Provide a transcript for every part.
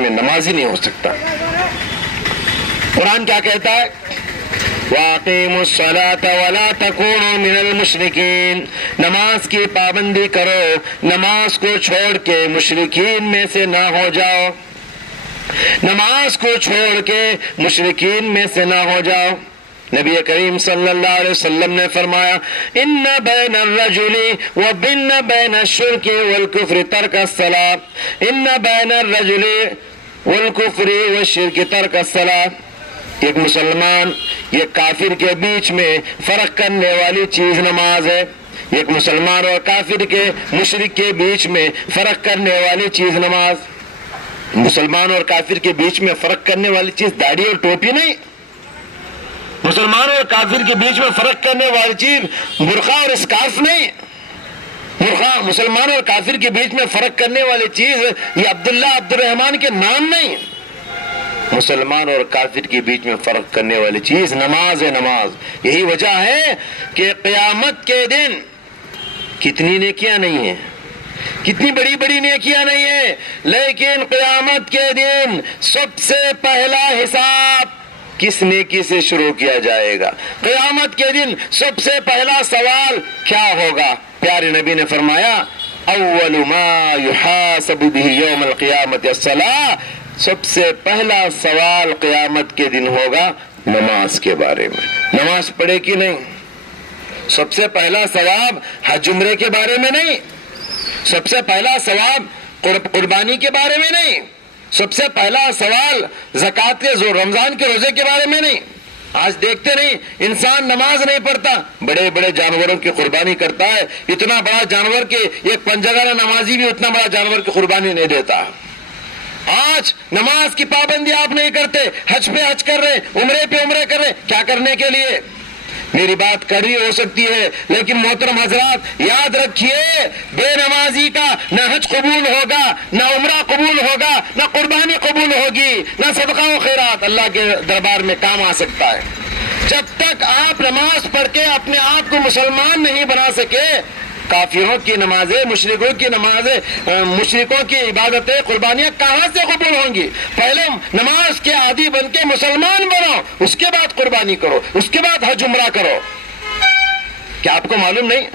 میں نمازی نہیں ہو سکتا۔ قرآن کیا کہتا ہے؟ وَأَقِيمُوا الصَّلَاةَ وَلَا تَكُونُوا مِنَ الْمُشْرِكِينَ، نماز کی پابندی کرو، نماز کو چھوڑ کے مشرکین میں سے نہ ہو جاؤ، نماز کو چھوڑ کے مشرکین میں سے نہ ہو جاؤ۔ نبی کریم صلی اللہ علیہ وسلم نے فرمایا ان بین الرجل وبین الشرک والکفر ترک الصلاۃ، ان بین الرجل والکفر والشرک ترک الصلاۃ، ایک مسلمان یہ کافر کے بیچ میں فرق کرنے والی چیز نماز ہے، ایک مسلمان اور کافر کے مشرک کے بیچ میں فرق کرنے والی چیز نماز۔ مسلمان اور کافر کے بیچ میں فرق کرنے والی چیز داڑھی اور ٹوپی نہیں، مسلمان اور کافر کے بیچ میں فرق کرنے والی چیز برقع اور اسکارف نہیں، برقع مسلمان اور کافر کے بیچ میں فرق کرنے والی چیز یہ عبداللہ عبد الرحمان کے نام نہیں، مسلمان اور کافر کے بیچ میں فرق کرنے والی چیز نماز ہے، نماز۔ یہی وجہ ہے کہ قیامت کے دن کتنی نیکیاں نہیں ہیں، کتنی بڑی بڑی نیکیاں نہیں ہیں، لیکن قیامت کے دن سب سے پہلا حساب کس نیکی سے شروع کیا جائے گا؟ قیامت کے دن سب سے پہلا سوال کیا ہوگا؟ پیارے نبی نے فرمایا اول ما یحاسب به یوم القیامت الصلاۃ، سب سے پہلا سوال قیامت کے دن ہوگا نماز کے بارے میں، نماز پڑھے کہ نہیں۔ سب سے پہلا ثواب حج عمرے کے بارے میں نہیں، سب سے پہلا ثواب قربانی کے بارے میں نہیں، سب سے پہلا سوال زکوٰۃ کے رمضان کے روزے کے بارے میں نہیں۔ آج دیکھتے نہیں انسان نماز نہیں پڑھتا، بڑے بڑے جانوروں کی قربانی کرتا ہے، اتنا بڑا جانور کہ ایک پنجگانہ نمازی بھی اتنا بڑا جانور کی قربانی نہیں دیتا۔ آج نماز کی پابندی آپ نہیں کرتے، حج پہ حج کر رہے، عمرے پہ عمرے کر رہے، کیا کرنے کے لیے؟ میری بات کڑوی ہو سکتی ہے لیکن محترم حضرات یاد رکھیے، بے نمازی کا نہ حج قبول ہوگا، نہ عمرہ قبول ہوگا، نہ قربانی قبول ہوگی، نہ صدقہ و خیرات اللہ کے دربار میں کام آ سکتا ہے۔ جب تک آپ نماز پڑھ کے اپنے آپ کو مسلمان نہیں بنا سکے، کافروں کی نمازیں، مشرکوں کی نمازیں، مشرکوں کی عبادتیں، قربانیاں کہاں سے قبول ہوں گی؟ پہلے نماز کے عادی بن کے مسلمان بنو، اس کے بعد قربانی کرو، اس کے بعد حج عمرہ کرو۔ کیا آپ کو معلوم نہیں؟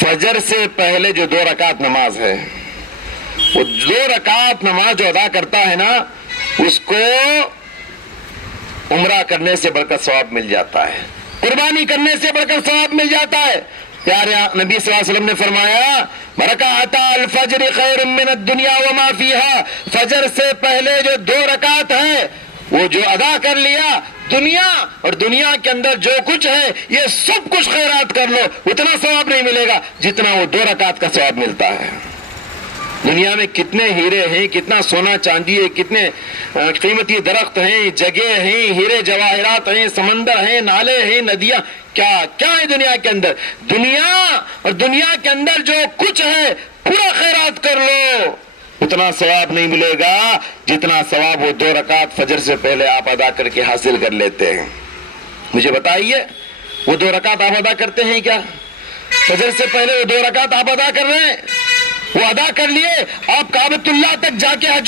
فجر سے پہلے جو 2 رکعت نماز ہے، وہ 2 رکعت نماز جو ادا کرتا ہے نا، اس کو عمرہ کرنے سے بڑھ کر ثواب مل جاتا ہے، قربانی کرنے سے بڑھ کر ثواب مل جاتا ہے۔ پیارے نبی صلی اللہ علیہ وسلم نے فرمایا رکعت الفجر خیر من الدنیا وما فیہا، فجر سے پہلے جو 2 رکعت ہیں وہ جو ادا کر لیا، دنیا اور دنیا کے اندر جو کچھ ہے یہ سب کچھ خیرات کر لو، اتنا ثواب نہیں ملے گا جتنا وہ 2 رکعت کا ثواب ملتا ہے۔ دنیا میں کتنے ہیرے ہیں، کتنا سونا چاندی ہے، کتنے قیمتی درخت ہیں، جگہ ہیں، ہیرے جواہرات ہیں، سمندر ہیں، نالے ہیں، ندیاں، کیا کیا ہے دنیا کے اندر؟ دنیا اور دنیا کے اندر جو کچھ ہے پورا خیرات کر لو، اتنا ثواب نہیں ملے گا جتنا ثواب وہ 2 رکعت فجر سے پہلے آپ ادا کر کے حاصل کر لیتے ہیں۔ مجھے بتائیے وہ 2 رکعت آپ ادا کرتے ہیں کیا؟ فجر سے پہلے وہ 2 رکعت آپ ادا کر رہے ہیں؟ وہ ادا کر لیے، آپ کعبۃ اللہ تک جا کے حج